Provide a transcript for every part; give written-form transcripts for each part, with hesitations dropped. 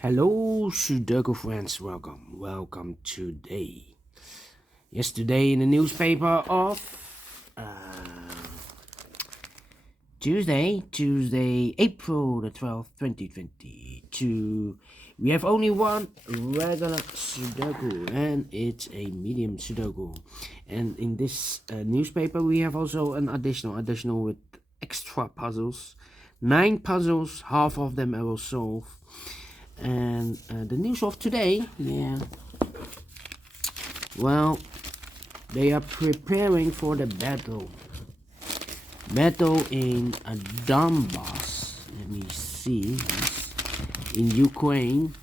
Hello, Sudoku friends. Welcome today. Yesterday in the newspaper of Tuesday, April the 12th, 2022. We have only one regular Sudoku, and it's a medium Sudoku. And in this newspaper, we have also an additional with extra puzzles. 9 puzzles, half of them I will solve. And the news of today, well, they are preparing for the battle in Donbas. Let me see, yes, in Ukraine,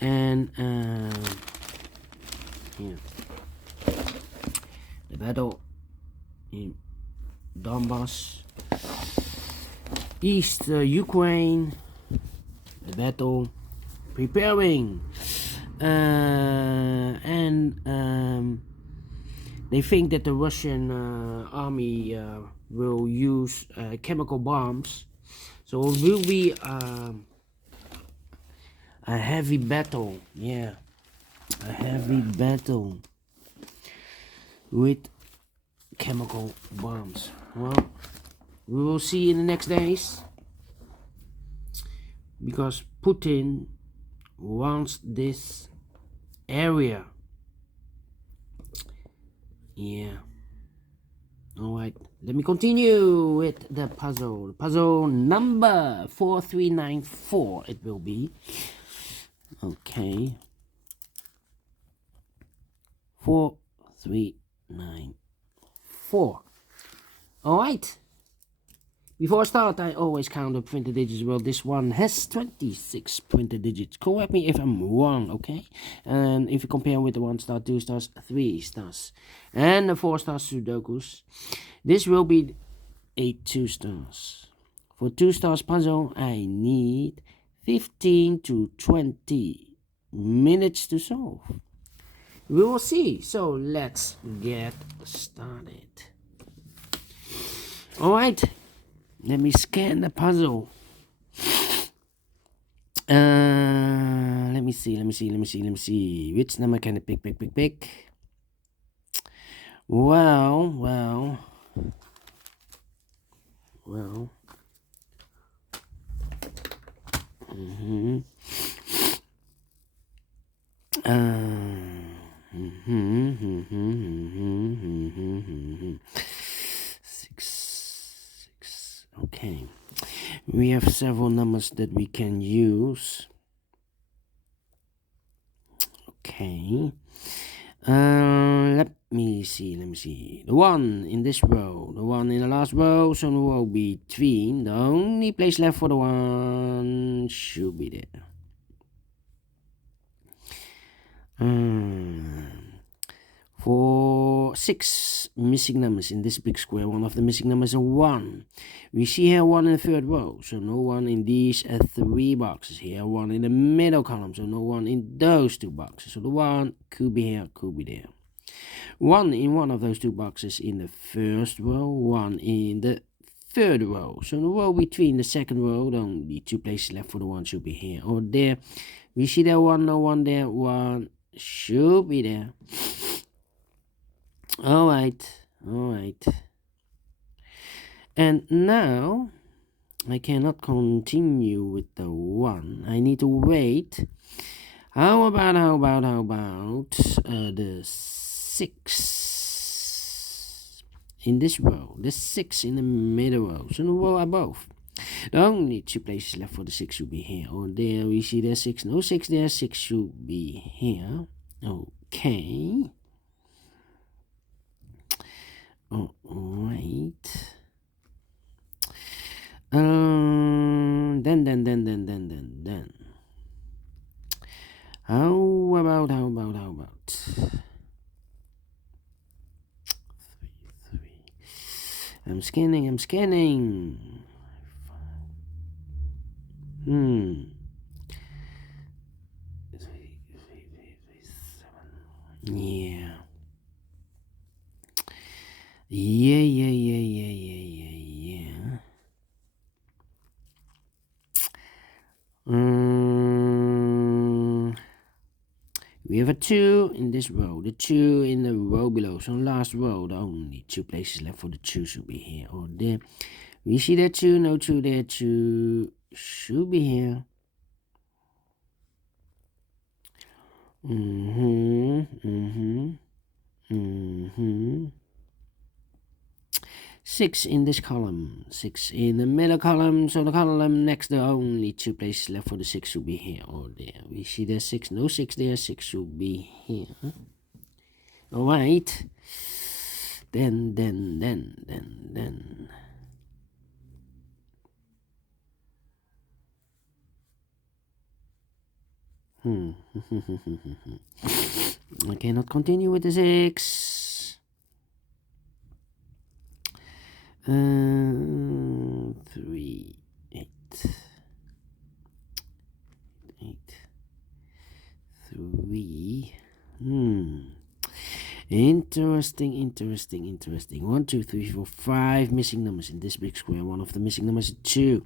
and the battle in Donbas, East Ukraine. The battle preparing, and they think that the Russian army will use chemical bombs, so it will be a heavy battle. A heavy battle with chemical bombs. Well, we will see in the next days, because Putin wants this area. Alright, let me continue with the puzzle. Puzzle number 4394 it will be. Okay. 4394. Alright. Before I start, I always count the printed digits. Well, this one has 26 printed digits. Correct me if I'm wrong, okay? And if you compare with the 1 star, 2 stars, 3 stars, and the 4 star Sudokus, this will be a 2 stars. For 2 stars puzzle, I need 15 to 20 minutes to solve. We will see. So let's get started. Alright. Let me scan the puzzle. Let me see. Which number can I pick? Well. Okay, we have several numbers that we can use. Okay, let me see. The 1 in this row, the 1 in the last row, so the row between. The only place left for the 1 should be there. For 6 missing numbers in this big square, one of the missing numbers is 1. We see here 1 in the 3rd row, so no 1 in these 3 boxes. Here 1 in the middle column, so no 1 in those 2 boxes. So the 1 could be here, could be there. 1 in one of those 2 boxes in the 1st row, 1 in the 3rd row. So the row between the 2nd row, the only 2 places left for the 1 should be here or there. We see there 1, no 1 there, 1 should be there. Alright. And now I cannot continue with the 1. I need to wait. How about the 6 in this row? The 6 in the middle row. So the row above. The only 2 places left for the 6 should be here or there. We see there's 6, no 6 there, 6 should be here. Okay. Alright. Then. How about? 3. I'm scanning. 3, 7. Yeah. We have a 2 in this row, the 2 in the row below. So last row, the only 2 places left for the 2 should be here or there. We see that 2, no 2 there, 2 should be here. 6 in this column, 6 in the middle column, so the column next, the only 2 places left for the 6 should be here or there. We see there's 6, no 6 there, 6 should be here. Alright, then. I cannot continue with the 6. 3, 8, 3. Interesting. 1, 2, 3, 4, 5 missing numbers in this big square. One of the missing numbers is 2.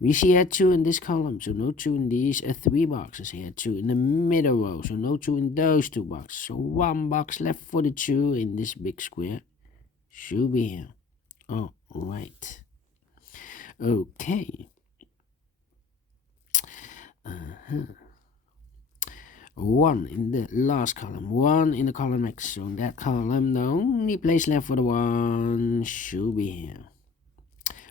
We see here 2 in this column, so no 2 in these 3 boxes here. 2 in the middle row, so no 2 in those 2 boxes. So 1 box left for the 2 in this big square. Should be here. Oh, right. Okay. 1 in the last column, 1 in the column next. So in that column, the only place left for the 1 should be here.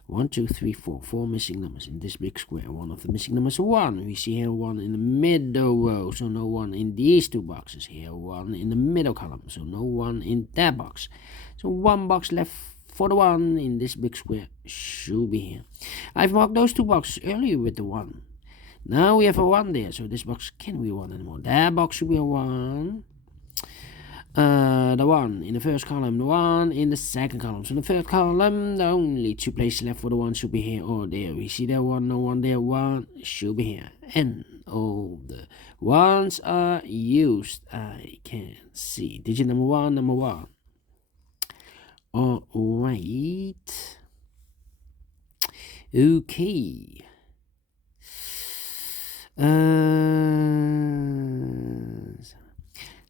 1, 2, 3, 4. 4 missing numbers in this big square. One of the missing numbers is 1. We see here 1 in the middle row, so no 1 in these 2 boxes. Here 1 in the middle column, so no 1 in that box. So 1 box left for the 1 in this big square should be here. I've marked those 2 boxes earlier with the 1. Now we have a 1 there, so this box can't be 1 anymore. That box should be a 1. The 1 in the first column, the 1 in the second column. So in the third column, the only 2 places left for the 1 should be here or there. We see that 1, no 1 there, 1 should be here. And all the 1s are used. I can see digit number 1, number 1. Alright. Okay.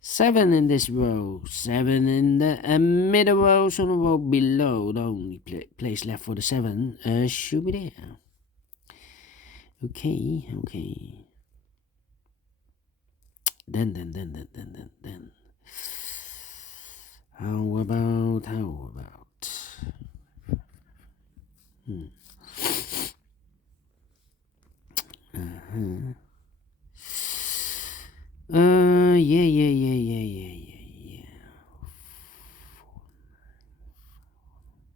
7 in this row, 7 in the middle row, so the row below, the only place left for the 7 should be there. Okay. Then. How about?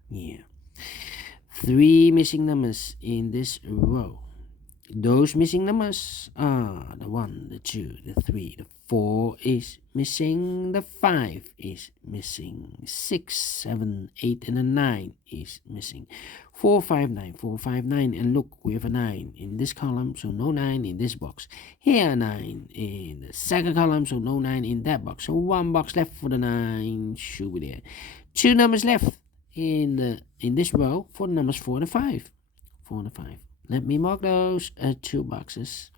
Yeah. 3 missing numbers in this row. Those missing numbers are the 1, the 2, the 3, the 4 is missing, the 5 is missing, 6, 7, 8, and the 9 is missing. 4, 5, 9, 4, 5, 9, and look, we have a 9 in this column, so no 9 in this box. Here 9 in the second column, so no 9 in that box. So 1 box left for the 9 should be there. 2 numbers left in this row for the numbers 4 and 5. 4 and 5. Let me mark those 2 boxes.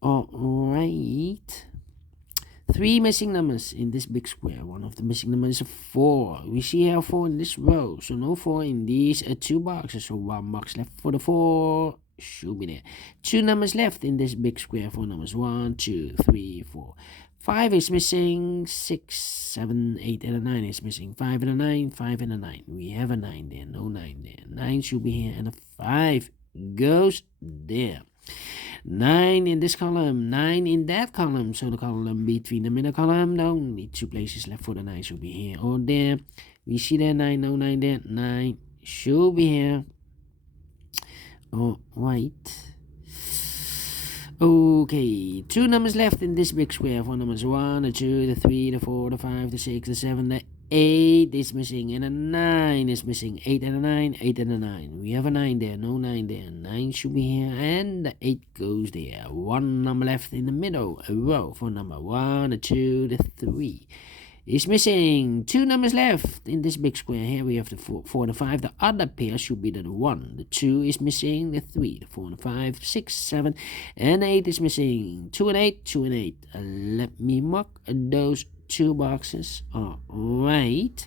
Alright. 3 missing numbers in this big square. One of the missing numbers is 4. We see here 4 in this row. So no 4 in these 2 boxes. So 1 box left for the 4 should be there. 2 numbers left in this big square. 4 numbers. 1, 2, 3, 4. 5 is missing. 6, 7, 8, and a 9 is missing. 5 and a 9. 5 and a 9. We have a 9 there. No 9 there. 9 should be here. And a 5 goes there. 9 in this column, 9 in that column. So the column between the middle column, the only 2 places left for the 9 should be here or there. We see there 9, no 9 there. 9 should be here. Alright. Okay, 2 numbers left in this big square. 4 numbers, 1, the 2, the 3, the 4, the 5, the 6, the 7, the 8 is missing, and a 9 is missing. 8 and a 9, 8 and a 9. We have a 9 there, no 9 there. 9 should be here, and the 8 goes there. 1 number left in the middle, a row for number 1, the 2, the 3 is missing. 2 numbers left in this big square. Here we have the 4 and the 5. The other pair should be the 1. The 2 is missing. The 3, the 4 and the 5, 6, 7, and 8 is missing. 2 and 8, 2 and 8. Let me mark those 2 boxes. All right.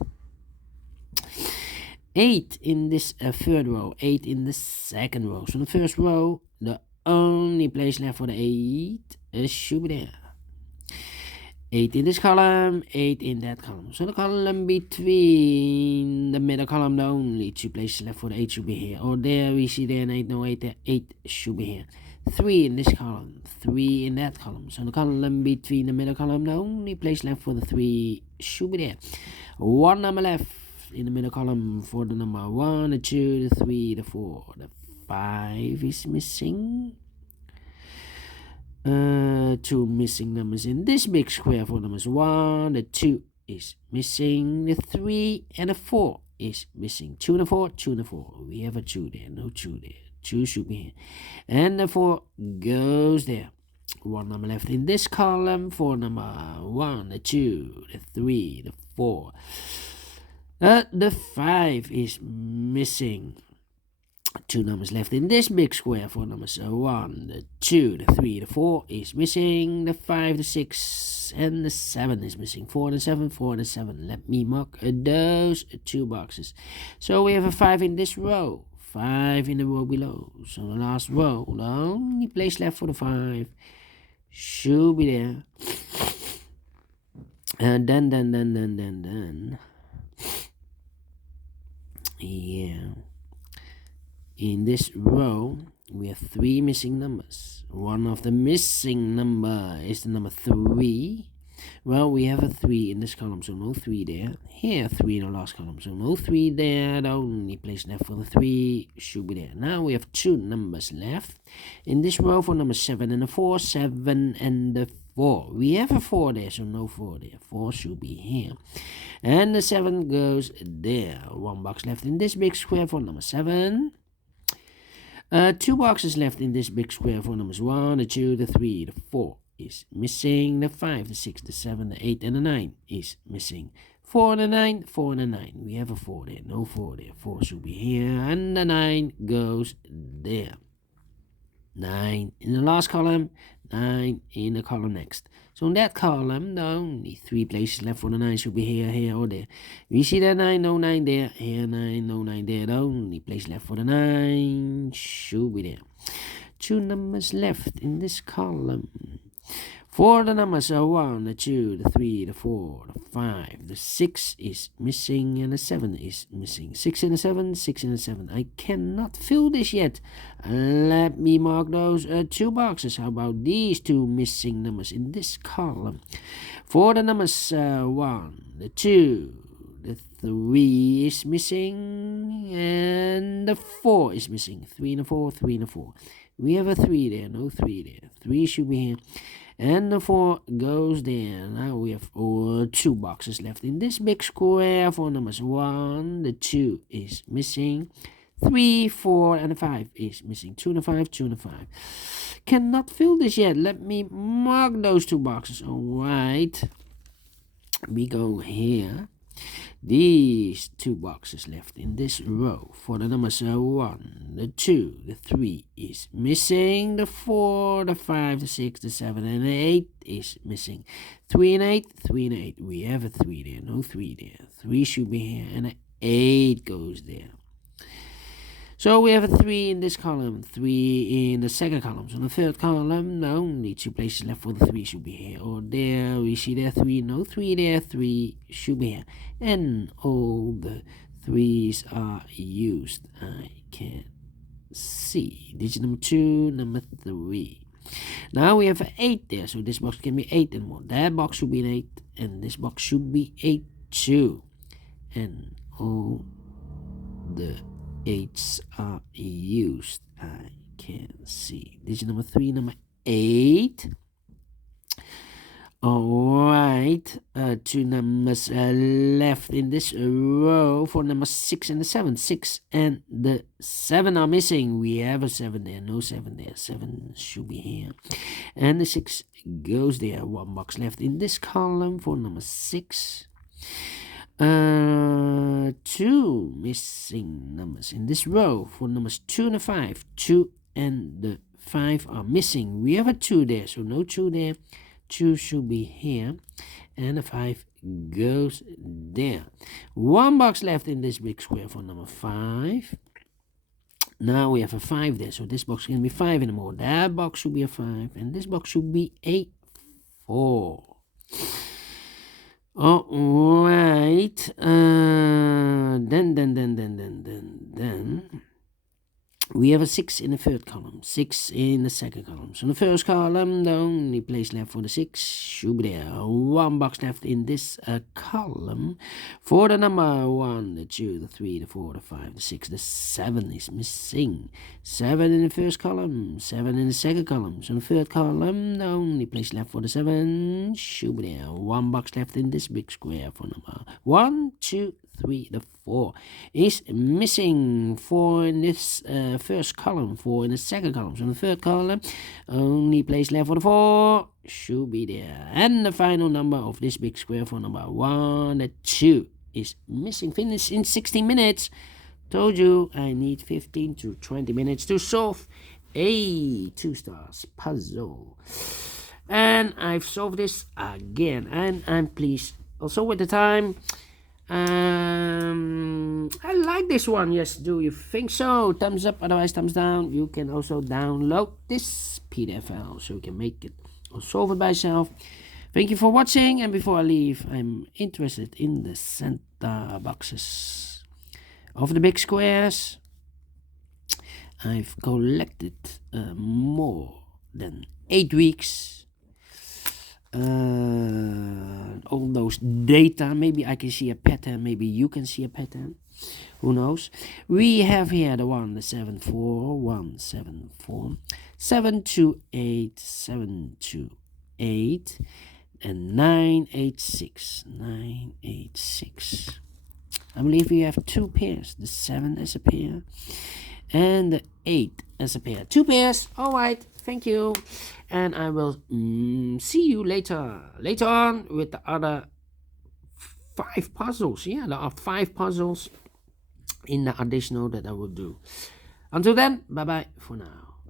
8 in this third row, 8 in the second row. So in the first row, the only place left for the 8 should be there. 8 in this column, 8 in that column. So the column between the middle column, the only 2 places left for the 8 should be here. Or there we see there an 8, no 8 there, 8 should be here. 3 in this column, 3 in that column. So the column between the middle column, the only place left for the 3 should be there. 1 number left in the middle column for the number 1, the 2, the 3, the 4, the 5 is missing. 2 missing numbers in this big square for numbers 1, the 2 is missing, the 3 and the 4 is missing. 2 and the 4, 2 and the 4. We have a 2 there, no 2 there. 2 should be here. And the 4 goes there. 1 number left in this column for number 1, the 2, the 3, the 4. The 5 is missing. 2 numbers left in this big square for numbers 1, the 2, the 3, the 4 is missing. The 5, the 6, and the 7 is missing. 4 and the 7, 4 and the 7. Let me mark those 2 boxes. So we have a 5 in this row, 5 in the row below. So the last row, the only place left for the 5 should be there. And then. Yeah. In this row, we have 3 missing numbers. One of the missing number is the number 3. Well, we have a 3 in this column, so no 3 there. Here, 3 in the last column, so no 3 there. The only place left for the 3 should be there. Now we have 2 numbers left. In this row for number 7 and the 4, 7 and the 4. We have a 4 there, so no 4 there. 4 should be here. And the 7 goes there. 1 box left in this big square for number 7. 2 boxes left in this big square for numbers 1, the 2, the 3, the 4 is missing. The 5, the 6, the 7, the 8, and the 9 is missing. 4 and the 9, 4 and the 9. We have a 4 there, no 4 there. 4 should be here, and the 9 goes there. 9 in the last column, 9 in the column next. So in that column, the only 3 places left for the 9 should be here, here, or there. We see that 9, no 9 there, here 9, no 9 there. The only place left for the 9 should be there. 2 numbers left in this column. For the numbers are 1, the 2, the 3, the 4, the 5, the 6 is missing, and the 7 is missing. 6 and the 7, 6 and the 7. I cannot fill this yet. Let me mark those 2 boxes. How about these 2 missing numbers in this column? For the numbers 1, the 2, the 3 is missing, and the 4 is missing. 3 and the 4, 3 and the 4. We have a 3 there, no 3 there. 3 should be here. And the 4 goes there. Now we have 2 boxes left in this big square for numbers 1. The 2 is missing. 3, 4, and the 5 is missing. 2 and the 5, 2 and the 5. Cannot fill this yet. Let me mark those 2 boxes. Alright. We go here. These 2 boxes left in this row for the numbers 1, the 2, the 3 is missing. The 4, the 5, the 6, the 7, and the 8 is missing. 3 and 8, 3 and 8. We have a 3 there, no 3 there. 3 should be here, and the 8 goes there. So we have a 3 in this column, 3 in the second column. So in the third column, the only 2 places left for the 3 should be here or there. We see there 3, no 3 there, 3 should be here. And all the 3s are used. I can see. Digit number 2, number 3. Now we have an 8 there, so this box can be 8 and more. That box should be an 8, and this box should be 8 too. And all the 8s are used. I can see. Digit number 3, number 8. Alright, 2 numbers left in this row for number 6 and the 7. 6 and the 7 are missing. We have a 7 there, no 7 there. 7 should be here. And the 6 goes there. 1 box left in this column for number 6. Two missing numbers in this row for numbers 2 and 5. 2 and the 5 are missing. We have a 2 there, so no 2 there. 2 should be here, and a 5 goes there. One box left in this big square for number 5. Now we have a 5 there, so this box can be 5 anymore. That box should be a 5, and this box should be a 4. All right. Then we have a 6 in the third column, 6 in the second column. So in the first column, the only place left for the 6 should be there. One box left in this column for the number 1, the 2, the 3, the 4, the 5, the 6, the 7 is missing. 7 in the first column, 7 in the second column. So in the third column, the only place left for the 7 should be there. One box left in this big square for number 1, 2, 3, the 4 is missing. 4 in this first column, 4 in the second column. So in the third column, only place left for the 4 should be there. And the final number of this big square for number 1, the 2 is missing. Finish in 16 minutes. Told you I need 15 to 20 minutes to solve a 2 stars puzzle. And I've solved this again, and I'm pleased also with the time. I like this one. Yes, do you think so? Thumbs up, otherwise thumbs down. You can also download this PDF file so you can make it or solve it by yourself. Thank you for watching, and before I leave, I'm interested in the center boxes of the big squares. I've collected more than 8 weeks. All those data. Maybe I can see a pattern, maybe you can see a pattern, who knows. We have here the 1, the 7, 4, 1, 7, 4, 7, 2, 8, 7, 2, 8, and 9, 8, 6, 9, 8, 6. I believe we have 2 pairs, the 7 as a pair and the 8 as a pair. 2 pairs. All right, thank you, and I will see you later on with the other 5 puzzles. Yeah, there are 5 puzzles in the additional that I will do. Until then, bye bye for now.